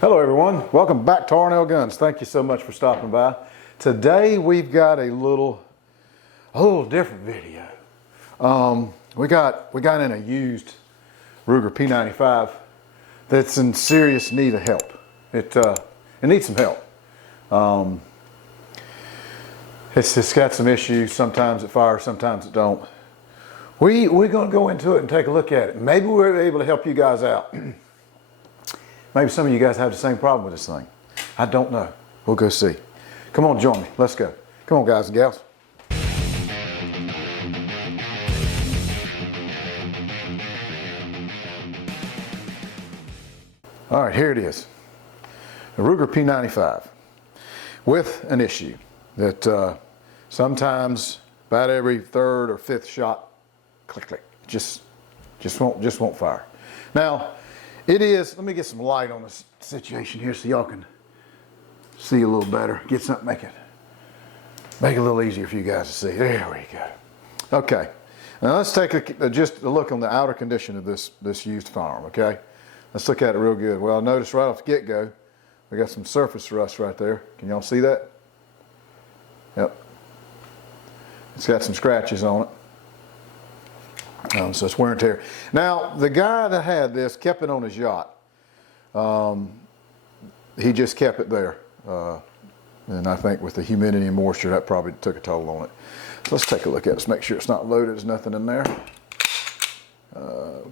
Hello everyone, welcome back to R&L Guns. Thank you so much for stopping by. Today we've got a little different video. We got in a used Ruger P95 that's in serious need of help. It needs some help. It's got some issues. Sometimes it fires, sometimes it don't. We're going to go into it and take a look at it. Maybe we're able to help you guys out. Maybe some of you guys have the same problem with this thing. I don't know. We'll go see. Come on, join me. Let's go. Come on, guys and gals. All right, here it is. A Ruger P95 with an issue that sometimes about every third or fifth shot, click, click, just won't fire. Now, it is, let me get some light on this situation here so y'all can see a little better. Get something, make it a little easier for you guys to see. There we go. Okay, now let's take just a look on the outer condition of this used firearm, okay? Let's look at it real good. Well, notice right off the get-go, we got some surface rust right there. Can y'all see that? Yep. It's got some scratches on it. So it's wear and tear. Now, the guy that had this kept it on his yacht. He just kept it there. And I think with the humidity and moisture, that probably took a toll on it. So let's take a look at it. Let's make sure it's not loaded. There's nothing in there.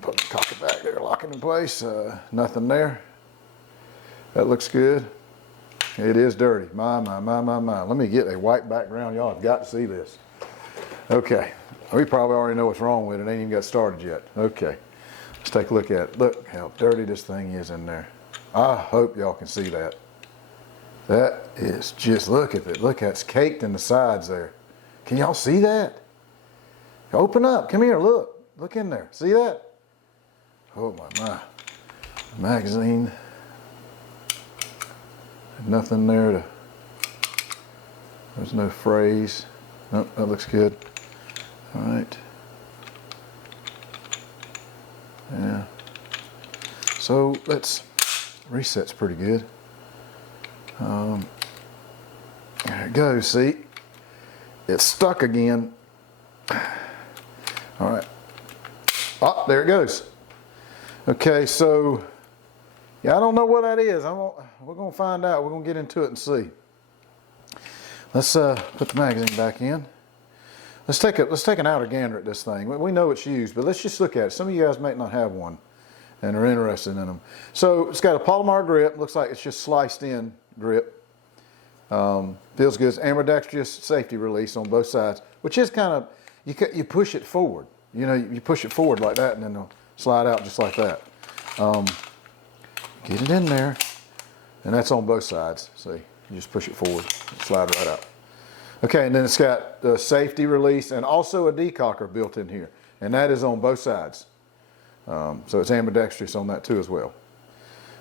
Put the cock it back there, lock it in place. Nothing there. That looks good. It is dirty. My. Let me get a white background. Y'all have got to see this. Okay. We probably already know what's wrong with it. It ain't even got started yet. Okay, let's take a look at it. Look how dirty this thing is in there. I hope y'all can see that. That is just, look at it. Look, it's caked in the sides there. Can y'all see that? Open up, come here, look. Look in there, see that? Oh my. Magazine. Nothing there there's no phrase. Nope, that looks good. All right. Yeah. So reset's pretty good. There it goes. See, it's stuck again. All right. Oh, there it goes. Okay, so yeah, I don't know what that is. We're gonna find out. We're gonna get into it and see. Let's put the magazine back in. Let's take an outer gander at this thing. We know it's used, but let's just look at it. Some of you guys might not have one and are interested in them. So it's got a polymer grip. Looks like it's just sliced in grip. Feels good. It's ambidextrous safety release on both sides, which is kind of, you push it forward. You know, you push it forward like that and then it'll slide out just like that. Get it in there. And that's on both sides. See, you just push it forward, slide right out. Okay, and then it's got the safety release and also a decocker built in here. And that is on both sides. So it's ambidextrous on that too as well.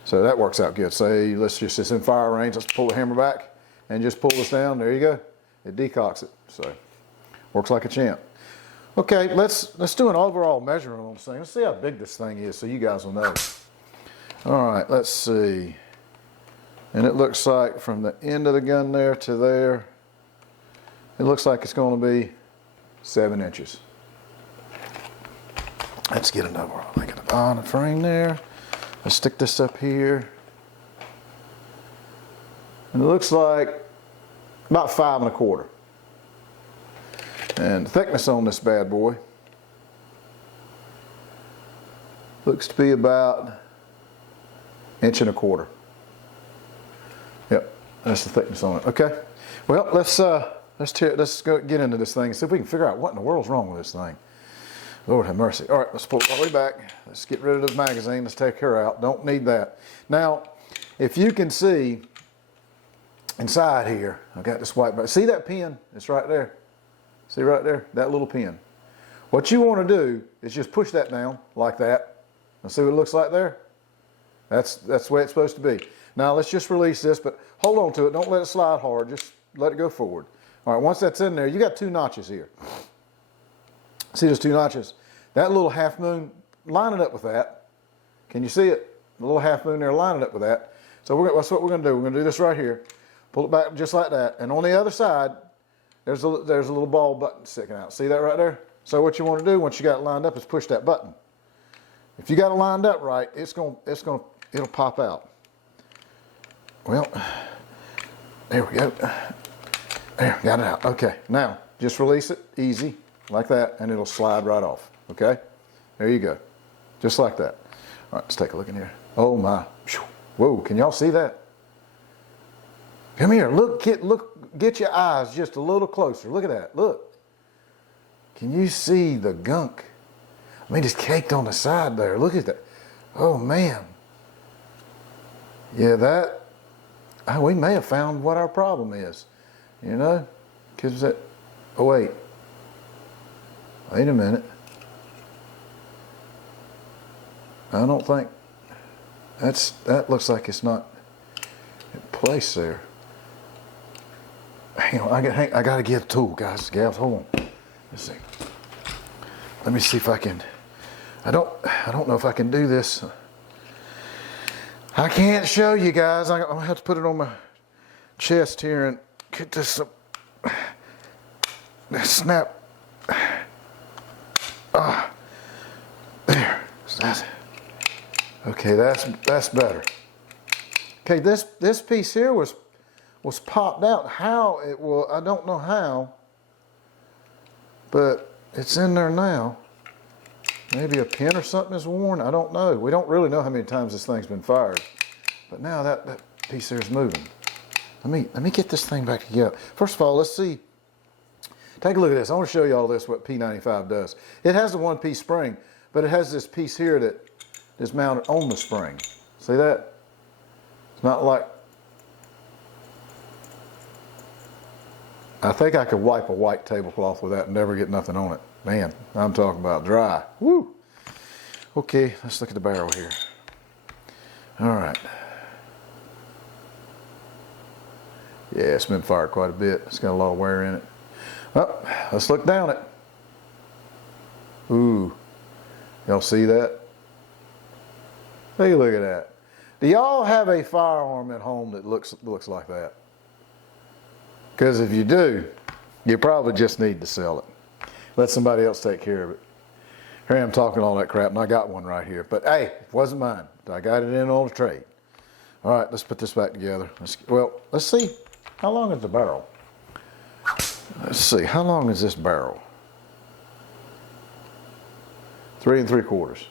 So that works out good. Say, it's in fire range. Let's pull the hammer back and just pull this down. There you go. It decocks it. So works like a champ. Okay, let's do an overall measurement on this thing. Let's see how big this thing is so you guys will know. All right, let's see. And it looks like from the end of the gun there to there, it looks like it's going to be 7 inches. Let's get another one. Look at the bottom frame there. Let's stick this up here. And it looks like about 5 1/4. And the thickness on this bad boy looks to be about 1 1/4 inches. Yep, that's the thickness on it. Okay. Well, let's go get into this thing and see if we can figure out what in the world's wrong with this thing. Lord have mercy. All right, let's pull it all the way back. Let's get rid of the magazine. Let's take her out. Don't need that. Now, if you can see inside here, I got this white back. See that pin? It's right there. See right there? That little pin. What you want to do is just push that down like that. Now see what it looks like there? That's the way it's supposed to be. Now let's just release this, but hold on to it. Don't let it slide hard. Just let it go forward. All right, once that's in there, you got 2 notches here. See those 2 notches? That little half moon, line it up with that. Can you see it? The little half moon there, line it up with that. So that's what we're going to do. We're going to do this right here. Pull it back just like that. And on the other side, there's a little ball button sticking out. See that right there? So what you want to do once you got it lined up is push that button. If you got it lined up right, it'll pop out. Well, there we go. There, got it out. Okay, now just release it, easy, like that, and it'll slide right off. Okay, there you go, just like that. All right, let's take a look in here. Oh my, whoa! Can y'all see that? Come here, look, get your eyes just a little closer. Look at that. Look. Can you see the gunk? I mean, it's caked on the side there. Look at that. Oh man. Yeah, we may have found what our problem is. You know, because that. Oh wait a minute. I don't think that looks like it's not in place there. Hang on, I gotta get a tool, guys, gals. Hold on. Let's see. Let me see if I can. I don't know if I can do this. I can't show you guys. I'm gonna have to put it on my chest here and get this snap. There. Okay, that's better. Okay, this piece here was popped out. How it will, I don't know how, but it's in there now. Maybe a pin or something is worn. I don't know. We don't really know how many times this thing's been fired, but now that piece there is moving. Let me get this thing back together. First of all, let's see. Take a look at this. I want to show you all this, what P95 does. It has a one-piece spring, but it has this piece here that is mounted on the spring. See that? It's not like, I think I could wipe a white tablecloth with that and never get nothing on it. Man, I'm talking about dry. Woo! Okay, let's look at the barrel here. All right. Yeah, it's been fired quite a bit. It's got a lot of wear in it. Well, let's look down it. Ooh, y'all see that? Take a look at that. Do y'all have a firearm at home that looks like that? Because if you do, you probably just need to sell it. Let somebody else take care of it. Here I am talking all that crap, and I got one right here. But hey, it wasn't mine. I got it in on a trade. All right, let's put this back together. Let's see. How long is the barrel? Let's see. How long is this barrel? 3 3/4.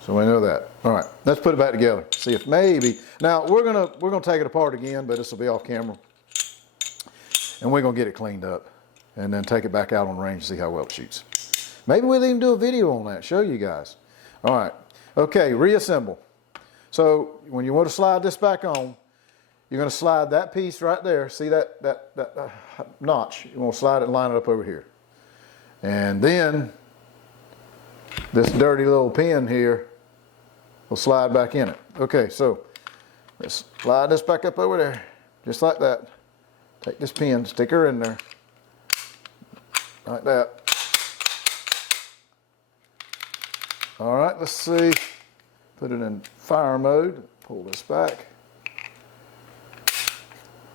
So we know that. All right, let's put it back together. See if maybe, now we're gonna take it apart again, but this will be off camera. And we're gonna get it cleaned up and then take it back out on range and see how well it shoots. Maybe we'll even do a video on that, show you guys. All right, okay, reassemble. So when you want to slide this back on, you're gonna slide that piece right there. See that notch? You wanna slide it and line it up over here. And then this dirty little pin here will slide back in it. Okay, so let's slide this back up over there, just like that. Take this pin, stick her in there, like that. All right, let's see. Put it in fire mode, pull this back.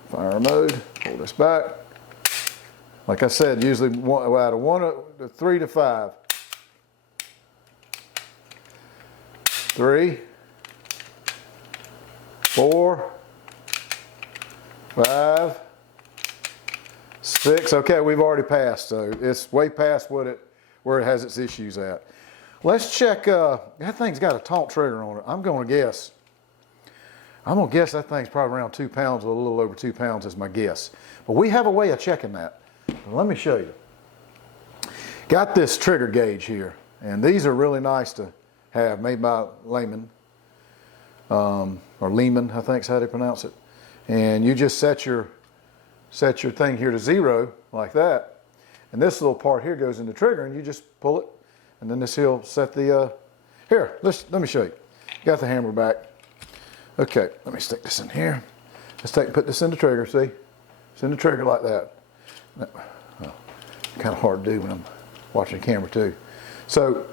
Fire mode, pull this back. Like I said, usually out of 1 to 3 to 5. 3, 4, 5, 6. Okay, we've already passed, so it's way past where it has its issues at. Let's check. That thing's got a taunt trigger on it. I'm gonna guess that thing's probably around 2 pounds, or a little over 2 pounds is my guess. But we have a way of checking that. Let me show you. Got this trigger gauge here, and these are really nice to have, made by Lehman, or Lehman, I think is how they pronounce it. And you just set your thing here to 0 like that, and this little part here goes in the trigger, and you just pull it, and then this here'll set the here. Let me show you. Got the hammer back. Okay, let me stick this in here. Let's put this in the trigger. See, it's in the trigger like that. Well, kind of hard to do when I'm watching the camera too. So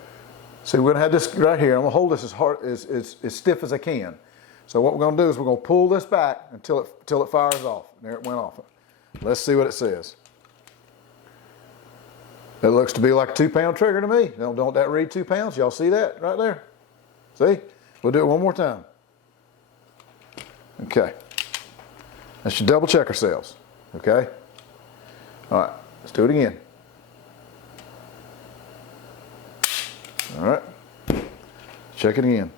See, we're gonna have this right here. I'm gonna hold this as hard, as stiff as I can. So what we're gonna do is we're gonna pull this back until it fires off. There it went off. Let's see what it says. It looks to be like a 2-pound trigger to me. Don't that read 2 pounds? Y'all see that right there? See? We'll do it one more time. Okay. That's your double checker cells. Okay? All right, let's do it again. All right, check it again.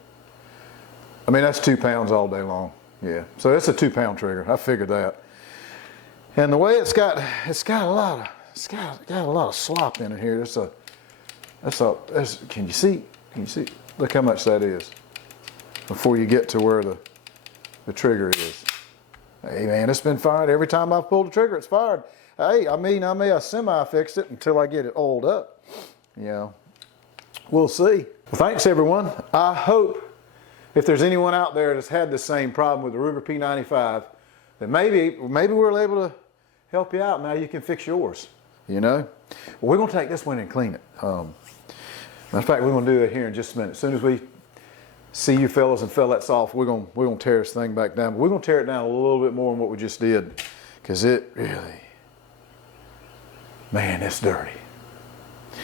I mean, that's 2 pounds all day long. Yeah, so it's a 2-pound trigger. I figured that. And the way it's got a lot of slop in it here. Can you see? Look how much that is before you get to where the trigger is. Hey man, it's been fired every time I've pulled the trigger. It's fired. Hey, I may have semi-fixed it until I get it oiled up. You know, we'll see. Well, thanks everyone. I hope if there's anyone out there that's had the same problem with the Ruger P95, that maybe we're able to help you out. Now you can fix yours. You know, well, we're gonna take this one and clean it. Matter of fact, we're gonna do it here in just a minute. As soon as we see you fellas and fellets off, we're gonna tear this thing back down. But we're gonna tear it down a little bit more than what we just did, because it really, man, it's dirty.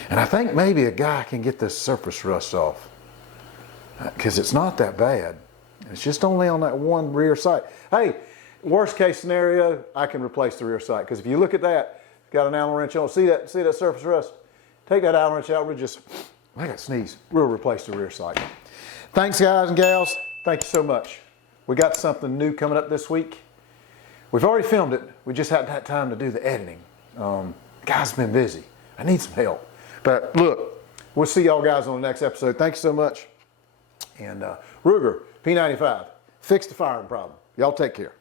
And I think maybe a guy can get this surface rust off, because it's not that bad. It's just only on that one rear sight. Hey, worst case scenario, I can replace the rear sight, because if you look at that, got an Allen wrench on. See that surface rust? Take that Allen wrench out. I got to sneeze. We'll replace the rear sight. Thanks, guys and gals. Thank you so much. We got something new coming up this week. We've already filmed it. We just haven't had time to do the editing. Guys been busy. I need some help. But look, we'll see y'all guys on the next episode. Thank you so much. And Ruger P95, fix the firing problem. Y'all take care.